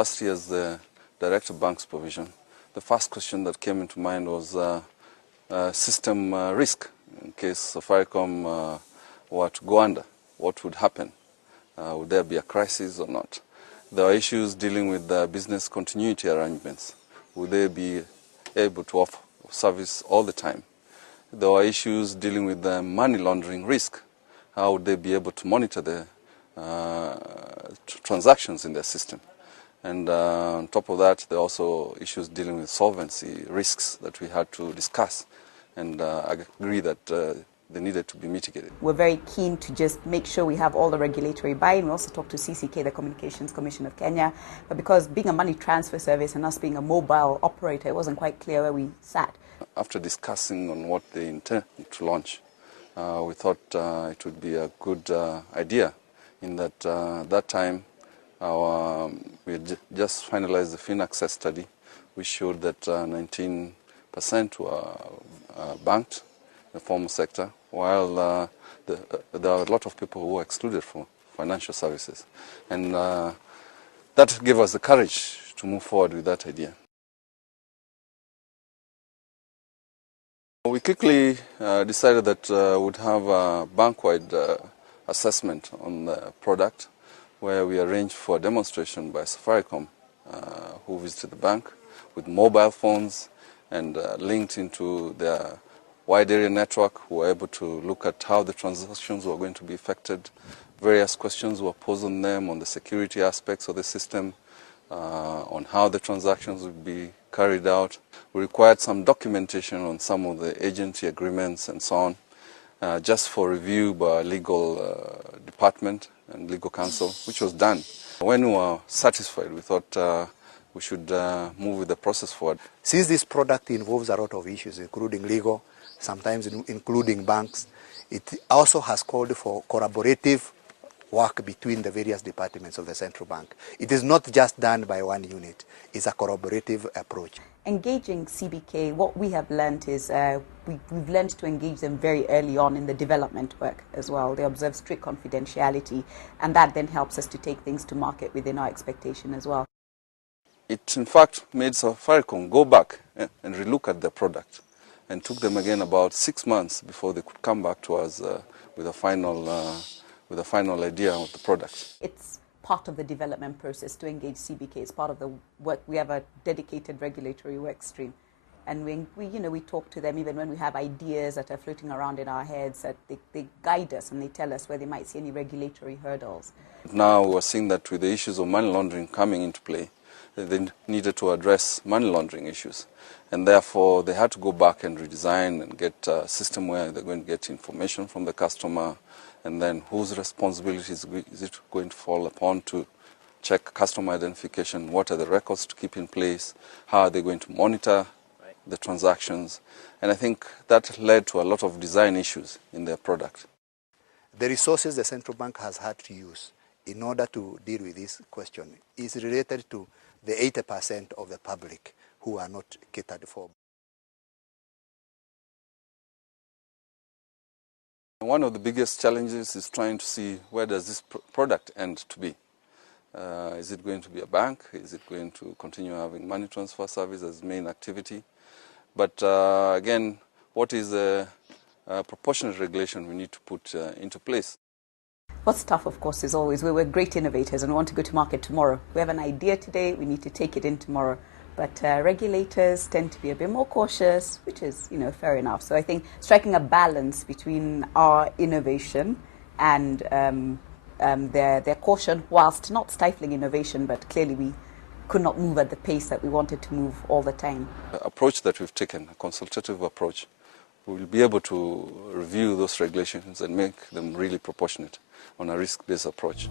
capacity as the Director of Bank Supervision, the first question that came into mind was system risk. In case Safaricom were to go under, what would happen? Would there be a crisis or not? There are issues dealing with the business continuity arrangements. Would they be able to offer service all the time? There are issues dealing with the money laundering risk. How would they be able to monitor the transactions in their system? And on top of that, there are also issues dealing with solvency risks that we had to discuss and agree that they needed to be mitigated. We're very keen to just make sure we have all the regulatory buy-in. We also talked to CCK, the Communications Commission of Kenya, but because being a money transfer service and us being a mobile operator, it wasn't quite clear where we sat. After discussing on what they intend to launch, we thought it would be a good idea in that that time we had just finalized the FinAccess study, which showed that 19% were banked in the formal sector, while there are a lot of people who are excluded from financial services. And that gave us the courage to move forward with that idea. We quickly decided that we'd have a bank-wide assessment on the product, where we arranged for a demonstration by Safaricom, who visited the bank with mobile phones and linked into their wide area network, who were able to look at how the transactions were going to be affected. Various questions were posed on them on the security aspects of the system, on how the transactions would be carried out. We required some documentation on some of the agency agreements and so on, just for review by legal department and legal counsel, which was done. When we were satisfied, we thought we should move with the process forward. Since this product involves a lot of issues, including legal, sometimes including banks, it also has called for collaborative work between the various departments of the central bank. It is not just done by one unit. It's a collaborative approach. Engaging CBK, what we have learned is we've learned to engage them very early on in the development work as well. They observe strict confidentiality, and that then helps us to take things to market within our expectation as well. It in fact made Safaricom go back and relook at the product, and took them again about 6 months before they could come back to us with a final idea of the product. It's part of the development process to engage CBK. It's part of the work. We have a dedicated regulatory work stream, and we talk to them even when we have ideas that are floating around in our heads. That they guide us and they tell us where they might see any regulatory hurdles. Now we're seeing that with the issues of money laundering coming into play, they needed to address money laundering issues, and therefore they had to go back and redesign and get a system where they're going to get information from the customer, and then whose responsibility is it going to fall upon to check customer identification, what are the records to keep in place, how are they going to monitor the transactions. And I think that led to a lot of design issues in their product. The resources the central bank has had to use in order to deal with this question is related to the 80% of the public who are not catered for. One of the biggest challenges is trying to see where does this product end to be. Is it going to be a bank? Is it going to continue having money transfer service as main activity? But again, what is the proportionate regulation we need to put into place? What's tough, of course, is always we're great innovators and we want to go to market tomorrow. We have an idea today, we need to take it in tomorrow. But regulators tend to be a bit more cautious, which is, fair enough. So I think striking a balance between our innovation and their caution, whilst not stifling innovation, but clearly we could not move at the pace that we wanted to move all the time. The approach that we've taken, a consultative approach, we will be able to review those regulations and make them really proportionate on a risk-based approach.